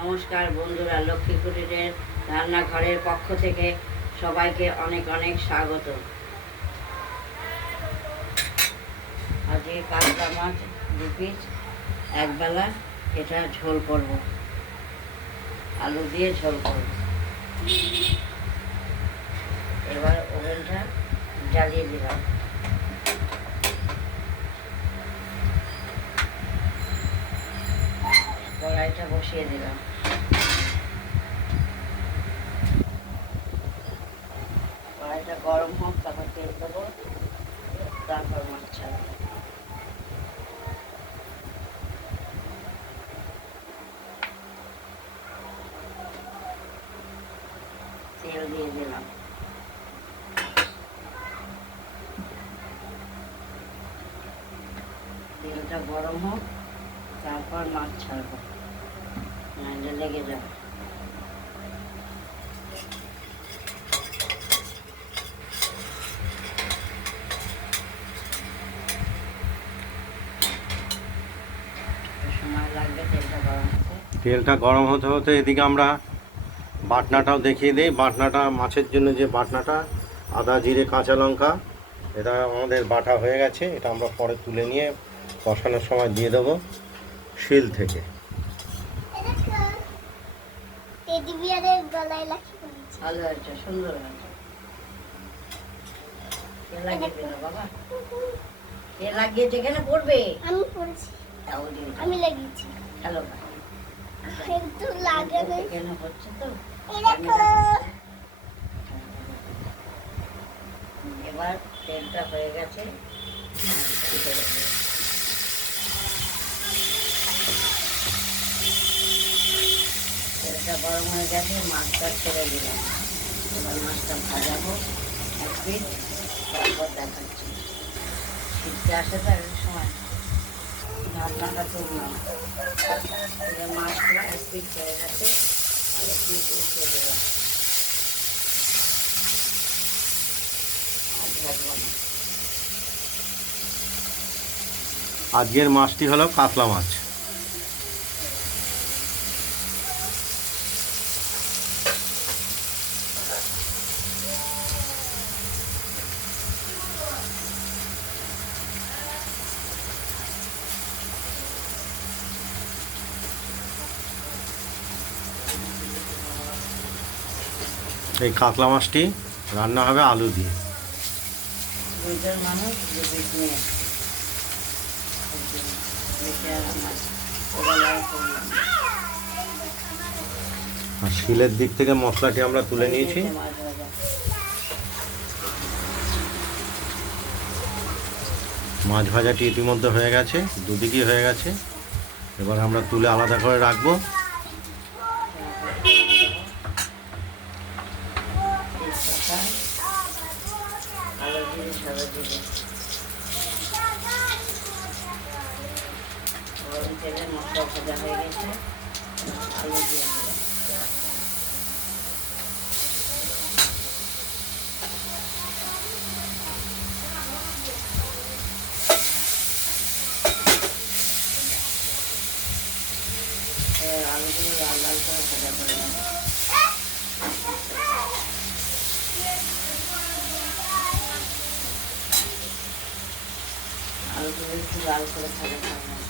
নমস্কার বন্ধুরা, লক্ষ্মী কুটিরের রান্নাঘরের পক্ষ থেকে সবাইকে অনেক অনেক স্বাগত। আজকে কাতলা মাছ 2 পিস একবেলা এটা ঝোল করব, আলু দিয়ে ঝোল করব। এবার ওভেনটা জ্বালিয়ে দিলাম। কড়াইটা বসিয়ে দিলাম। কড়াইটা গরম হোক, তারপর তেল দেবো, তারপর মাছ ছাড়বো। তেল দিয়ে দিলাম। তেলটা গরম হোক, তারপর মাছ ছাড়বো, নাহলে লেগে যাবে। সময় লাগবে তেলটা গরম হতে হতে। এদিকে আমরা বাটনাটাও দেখিয়ে দিই। বাটনাটা, মাছের জন্য যে বাটনাটা, আদা জিরে কাঁচা লঙ্কা, এটা আমাদের বাটা হয়ে গেছে। এটা আমরা পরে তুলে নিয়ে কষানোর সময় দিয়ে দেবো শিল থেকে। ভালো হয়েছে, সুন্দর হয়েছে। বাবা কে লাগিয়েছে? কেন পড়বে? আমি পড়েছি, আমি লাগিয়েছি। হ্যালো, কিন্তু লাগাবে কেন হচ্ছে তো। এবার তেলটা হয়ে গেছে, তেলটা গরম হয়ে গেছে, মাছটা ছেড়ে দিলাম। এবার মাছটা ভাজাবো এক পিস, তারপর দেখাচ্ছি। শীতটা আসে তো এক সময়। ঢাকনাটা তুললাম, মাছটা এক পিস ছেড়ে গেছে, আর এক পিস উঠিয়ে দিলাম। আজকের মাছটি হলো কাতলা মাছ। এই কাতলা মাছটি রান্না হবে আলু দিয়ে। আর শিলের দিক থেকে মশলাটি আমরা তুলে নিয়েছি। মাছ ভাজাটি ইতিমধ্যে হয়ে গেছে, দুদিকেই হয়ে গেছে। এবার আমরা তুলে আলাদা করে রাখবো। গরম তেলে মশলা ভাজা হয়ে গেছে, আলু দিয়ে দিলাম। আলুগুলো লাল লাল করে ভাজা করে নেব। আলুগুলো একটু লাল করে ভাজা করে নেব,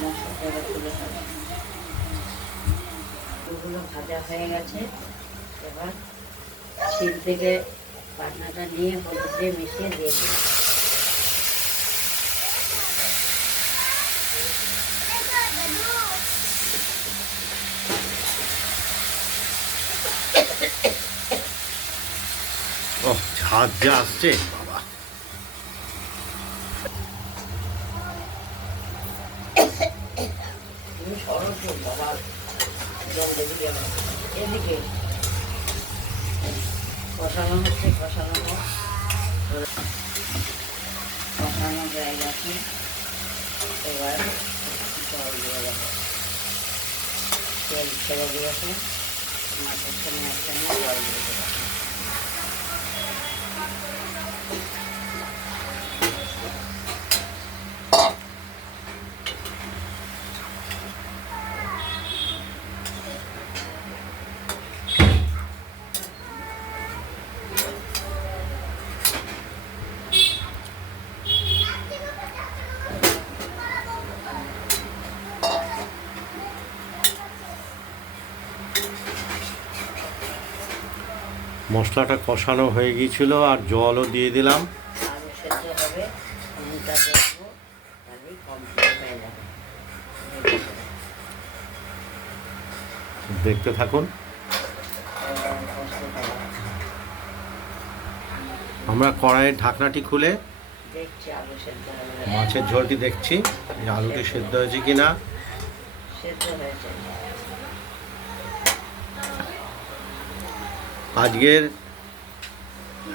মশলাটা এবার তুলে নেব। আলুগুলো ভাজা হয়ে গেছে। এবার শিল থেকে বাটনাটা নিয়ে হলুদ দিয়ে মিশিয়ে দিয়ে দিই। ও ঝাঁজ যা আসছে বাবা! তুমি সরল বাবা, জল দেবি এদিকে। কষানো হচ্ছে, কষানো হয়ে গেছে। এবার জল দিয়ে দেবো। তেল ছেড়ে দিয়েছে, মাছের সঙ্গে একসঙ্গে জল দিয়ে দেবো। মশলাটা কষানো হয়ে গিয়েছিল আর জলও দিয়ে দিলাম। আলু সেদ্ধ হবে, নুনটা দেখবো, তাহলেই কমপ্লিট হয়ে যাবে। দেখতে থাকুন। আমরা কড়াইয়ের ঢাকনাটি খুলে দেখছি আলু সেদ্ধ হবে, মাছের ঝোলটি দেখছি যে আলুটি সেদ্ধ হয়েছে কিনা। সেদ্ধ হয়েছে। আজকের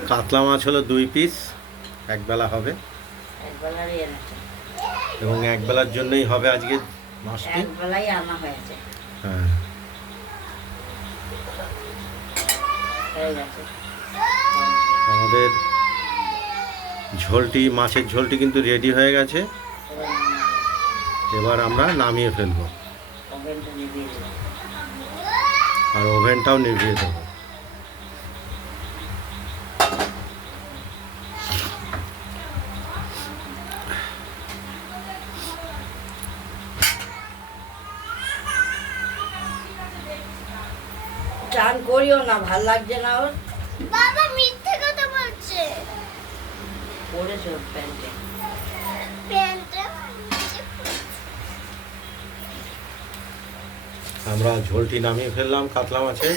কাতলা মাছ হলো 2 পিস, একবেলা হবে একবেলারই এনেছে, এবং একবেলার জন্যই হবে আজকে মাছটি। একবেলাই আনা হয়েছে, হ্যাঁ, হয়ে গেছে। আমাদের ঝোলটি, মাছের ঝোলটি কিন্তু রেডি হয়ে গেছে। এবার আমরা নামিয়ে ফেলবো ওভেনটা নিভিয়ে দেবো। আর ওভেনটাও নিভিয়ে দেবো। চান করিও না, ভাল লাগছে না ওর। বাবা মিথ্যে কথা বলছে। পড়েছে ওর প্যান্টে। প্যান্টটা আমরা ঝোলটি নামিয়ে ফেললাম কাতলা মাছের।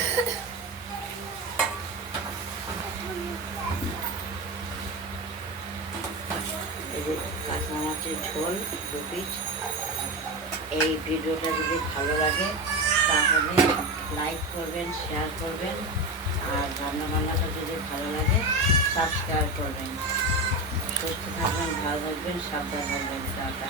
এই যে কাতলা মাছের ঝোল 2 পিস। এই ভিডিওটা যদি ভালো লাগে তাহলে লাইক করবেন, শেয়ার করবেন, আর রান্নাবান্নাটা যদি ভালো লাগে সাবস্ক্রাইব করবেন। সুস্থ থাকবেন, ভালো থাকবেন, সাবধান থাকবেন। টাটা।